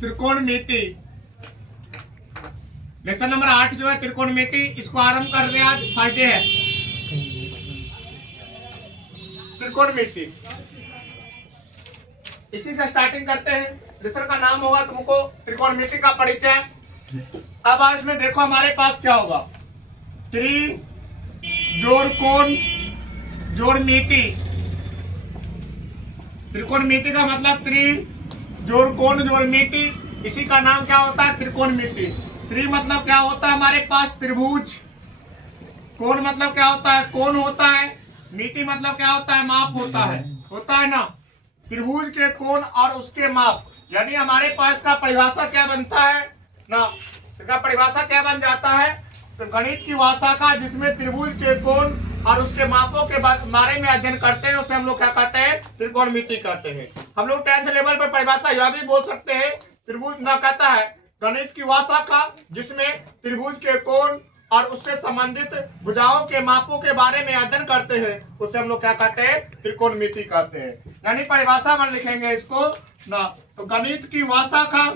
त्रिकोणमिति। Lesson number 8 जो है त्रिकोणमिति, इसको आरंभ कर दे, आज फ्राइडे है। त्रिकोणमिति इसी से स्टार्टिंग करते हैं। लेसन का नाम होगा तुमको त्रिकोणमिति का परिचय। अब आज में देखो हमारे पास क्या होगा, त्रि जोड़ कोण जोड़ मिति। त्रिकोणमिति का मतलब त्रि जोड़ कोण जोड़ मिति, इसी का नाम क्या होता है, त्रिकोणमिति। त्रि मतलब क्या होता है हमारे पास, त्रिभुज। कोण मतलब क्या होता है, कोण होता है। मिति मतलब क्या होता है, माप होता है ना। त्रिभुज के कोण और उसके माप, यानी हमारे पास का परिभाषा क्या बनता है ना, इसका परिभाषा क्या बन जाता है, तो गणित की वह शाखा जिसमें त्रिभुज के कोण और उसके मापों के बारे में अध्ययन करते हैं, उसे हम लोग क्या कहते हैं, त्रिकोणमिति कहते हैं। हम लोग 10th लेवल पर परिभाषा यह भी बोल सकते हैं, त्रिभुज ना कहता है गणित की वह शाखा जिसमें त्रिभुज के कोण और उससे संबंधित भुजाओं के मापों के बारे में अध्ययन करते हैं, उसे हम लोग क्या कहते हैं, त्रिकोणमिति कहते हैं। यानी परिभाषा में लिखेंगे इसको ना, तो गणित की वह शाखा,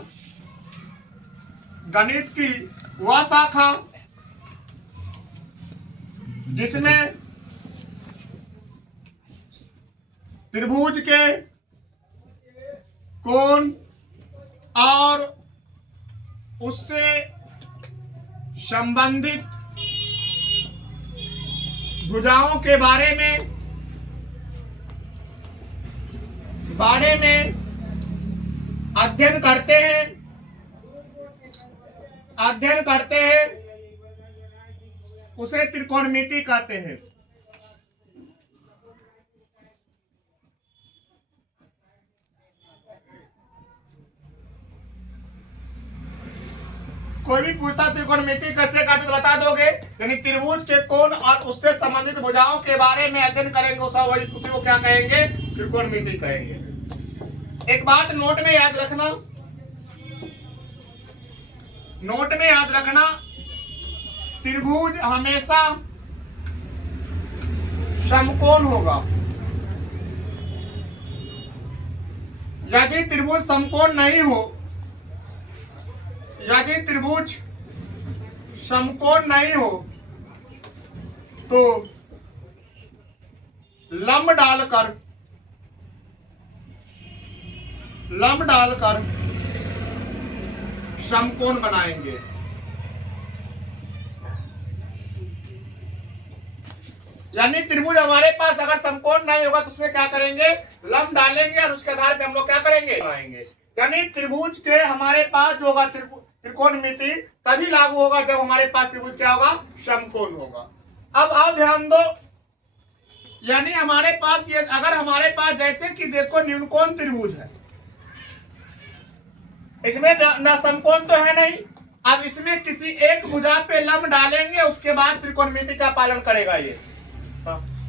गणित की वह शाखा जिसमें त्रिभुज के कोण और उससे संबंधित भुजाओं के बारे में अध्ययन करते हैं, उसे त्रिकोणमिति कहते हैं। कोई भी पूछता त्रिकोणमिति कैसे कहते तो बता दोगे, यानी त्रिभुज के कोण और उससे संबंधित भुजाओं के बारे में अध्ययन करेंगे, उसी को क्या कहेंगे, त्रिकोणमिति कहेंगे। एक बात नोट में याद रखना, त्रिभुज हमेशा समकोण होगा। यदि त्रिभुज समकोण नहीं हो, यदि त्रिभुज समकोण नहीं हो तो लंब डालकर समकोण बनाएंगे। यानी त्रिभुज हमारे पास अगर समकोण नहीं होगा तो उसमें क्या करेंगे, लंब डालेंगे और उसके आधार पे हम लोग क्या करेंगे, बनाएंगे। यानी त्रिभुज के हमारे पास जो होगा त्रिकोणमिति तभी लागू होगा जब हमारे पास त्रिभुज क्या होगा, समकोण होगा। अब आओ ध्यान दो, यानी हमारे पास ये, अगर हमारे पास जैसे कि देखो न्यूनकोण त्रिभुज है, इसमें ना समकोण तो है नहीं, अब इसमें किसी एक भुजा पे लंब डालेंगे, उसके बाद त्रिकोणमिति का पालन करेगा ये।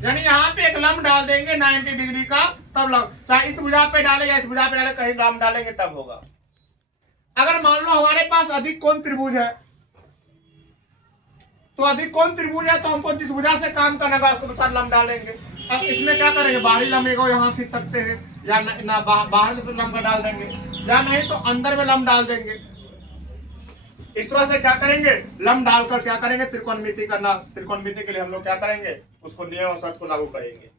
यानी यहाँ पे एक लंब डाल देंगे 90 डिग्री का, तब लंब, चाहे इस भुजा पे डाले या इस भुजा पे डाले, कहीं लंब डालेंगे तब होगा। अगर मान लो हमारे पास अधिक कोण त्रिभुज है, तो अधिक कोण त्रिभुज है तो हमको जिस भुजा से काम करना होगा उसके अनुसार लंब डालेंगे। अब इसमें क्या करेंगे, बाहरी लंब को यहाँ खींच सकते हैं, या ना बाहर से लंब डाल देंगे, या नहीं तो अंदर में लंब डाल देंगे। इस तरह से क्या करेंगे, लंब डालकर क्या करेंगे, त्रिकोणमिति करना। त्रिकोणमिति के लिए हम लोग क्या करेंगे, उसको नियम और शर्त को लागू करेंगे।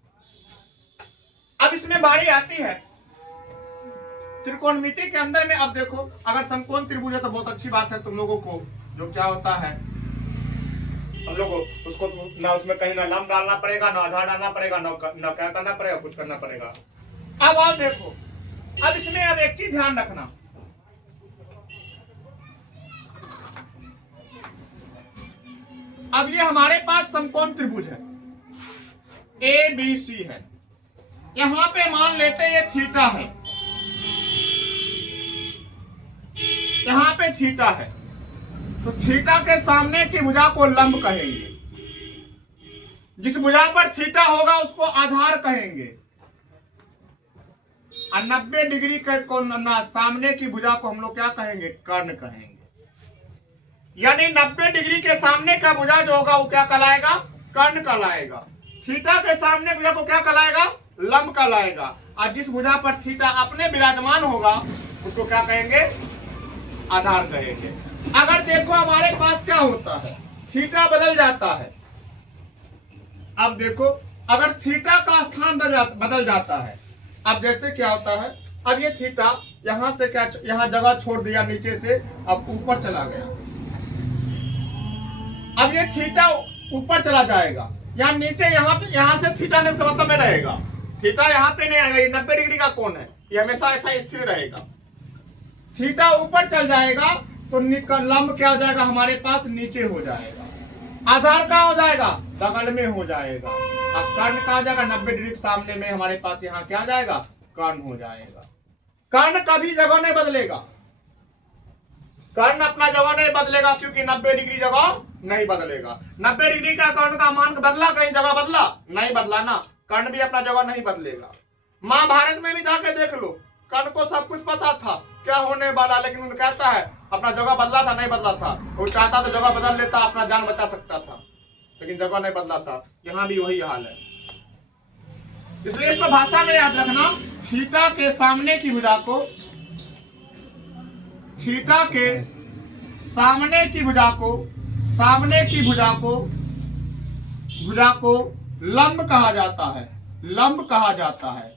अब इसमें बारी आती है त्रिकोणमिति के अंदर में। अब देखो अगर समकोण त्रिभुज है तो बहुत अच्छी बात है, तुम लोगों को जो क्या होता है, हम लोग उसको ना उसमें कहीं ना लंब डालना पड़ेगा, ना आधार डालना पड़ेगा, ना क्या करना पड़ेगा, कुछ करना पड़ेगा। अब आप देखो, अब इसमें अब एक चीज ध्यान रखना, अब ये हमारे पास समकोण त्रिभुज है, ABC है, यहां पे मान लेते ये थीटा है, यहां पे थीटा है, तो थीटा के सामने की भुजा को लंब कहेंगे, जिस भुजा पर थीटा होगा उसको आधार कहेंगे, और 90 डिग्री के सामने की भुजा को हम लोग क्या कहेंगे, कर्ण कहेंगे। यानी 90 डिग्री के सामने का भुजा जो होगा वो क्या कहलाएगा, कर्ण कहलाएगा। थीटा के सामने भुजा को क्या कहलाएगा, लंब कहलाएगा, और जिस भुजा पर थीटा अपने विराजमान होगा उसको क्या कहेंगे, आधार कहेंगे। अगर देखो हमारे पास क्या होता है, थीटा बदल जाता है। अब देखो अगर थीटा का स्थान बदल जाता है, अब जैसे क्या होता है, अब ये थीटा यहां से क्या, यहां जगह छोड़ दिया नीचे से, अब ऊपर चला गया। अब ये थीटा ऊपर चला जाएगा, यहाँ नीचे, यहाँ से थीटा ने इसका मतलब में रहेगा, थीटा यहाँ पे नहीं आएगा, ये 90 डिग्री का कोण है, ये हमेशा ऐसा स्थिर रहेगा। थीटा ऊपर चल जाएगा तो लंब क्या हो जाएगा हमारे पास, नीचे हो जाएगा। आधार कहाँ हो जाएगा, बगल में हो जाएगा। अब कर्ण कहाँ जाएगा, 90 डिग्री के सामने में हमारे पास यहाँ क्या जाएगा, कर्ण हो जाएगा। कर्ण कभी जगह नहीं बदलेगा, कर्ण अपना जगह नहीं बदलेगा, क्योंकि 90 डिग्री जगह नहीं बदलेगा। 90 डिग्री का कर्ण का मान बदला, कहीं जगह बदला नहीं, बदला ना, कर्ण भी अपना जगह नहीं बदलेगा। महाभारत में भी जाके देख लो, कर्ण को सब कुछ पता था क्या होने वाला, लेकिन उन्हें कहता है अपना जगह बदला था, नहीं बदला था। वो चाहता तो जगह बदल लेता, अपना जान बचा सकता था, लेकिन जगह नहीं बदला था। यहां भी वही हाल है। इसलिए इसको भाषा में याद रखना, थीटा के सामने की भुजा को, थीटा के सामने की भुजा को, सामने की भुजा को लंब कहा जाता है, लंब कहा जाता है।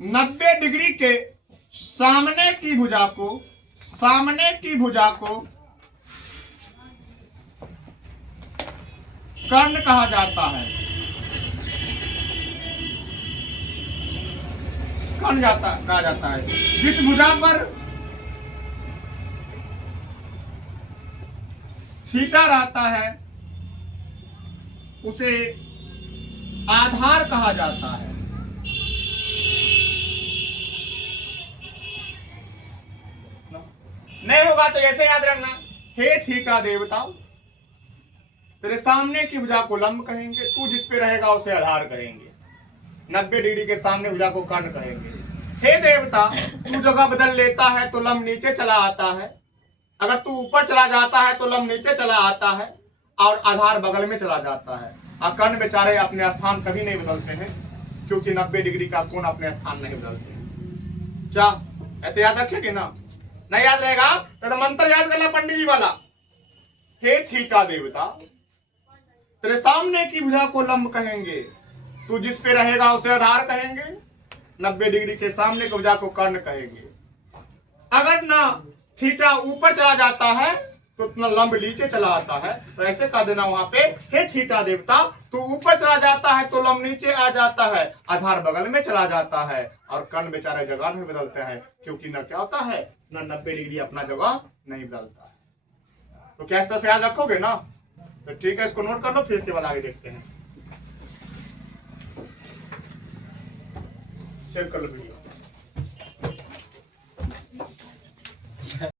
90 डिग्री के सामने की भुजा को, सामने की भुजा को कर्ण कहा जाता है, कर्ण कहा जाता है। जिस भुजा पर थीटा रहता है उसे आधार कहा जाता है। नहीं होगा तो ऐसे याद रखना, हे थीटा देवता, तेरे सामने की भुजा को लंब कहेंगे, तू जिस पे रहेगा उसे आधार कहेंगे। 90 डिग्री के सामने भुजा को कर्ण कहेंगे। हे देवता, तू जगह बदल लेता है तो लंब नीचे चला आता है, अगर तू ऊपर चला जाता है तो लंब नीचे चला आता है, और आधार बगल में चला जाता है। और कर्ण बेचारे अपने स्थान कभी नहीं बदलते हैं, क्योंकि 90 डिग्री का कोण अपने स्थान नहीं बदलते हैं। क्या ऐसे याद रखेंगे ना? नहीं याद रहेगा तो मंत्र याद करना पंडित जी वाला, हे थीटा देवता, तेरे सामने की भुजा को लंब कहेंगे, तू जिस पे रहेगा उसे आधार कहेंगे। 90 डिग्री के सामने की भुजा को कर्ण कहेंगे। अगर ना थीटा ऊपर चला जाता है तो उतना लंब नीचे चला आता है, तो ऐसे कह देना वहां पे, हे थीटा देवता, तू ऊपर चला जाता है तो लंब नीचे आ जाता है, आधार बगल में चला जाता है, और कर्ण बेचारे जगह नहीं बदलते हैं, क्योंकि ना क्या होता है, ना 90 डिग्री अपना जगह नहीं बदलता है। तो क्या इस तरह से याद रखोगे ना? तो ठीक है, इसको नोट कर लो, फिर इसके बाद आगे देखते हैं। सेव कर लो वीडियो।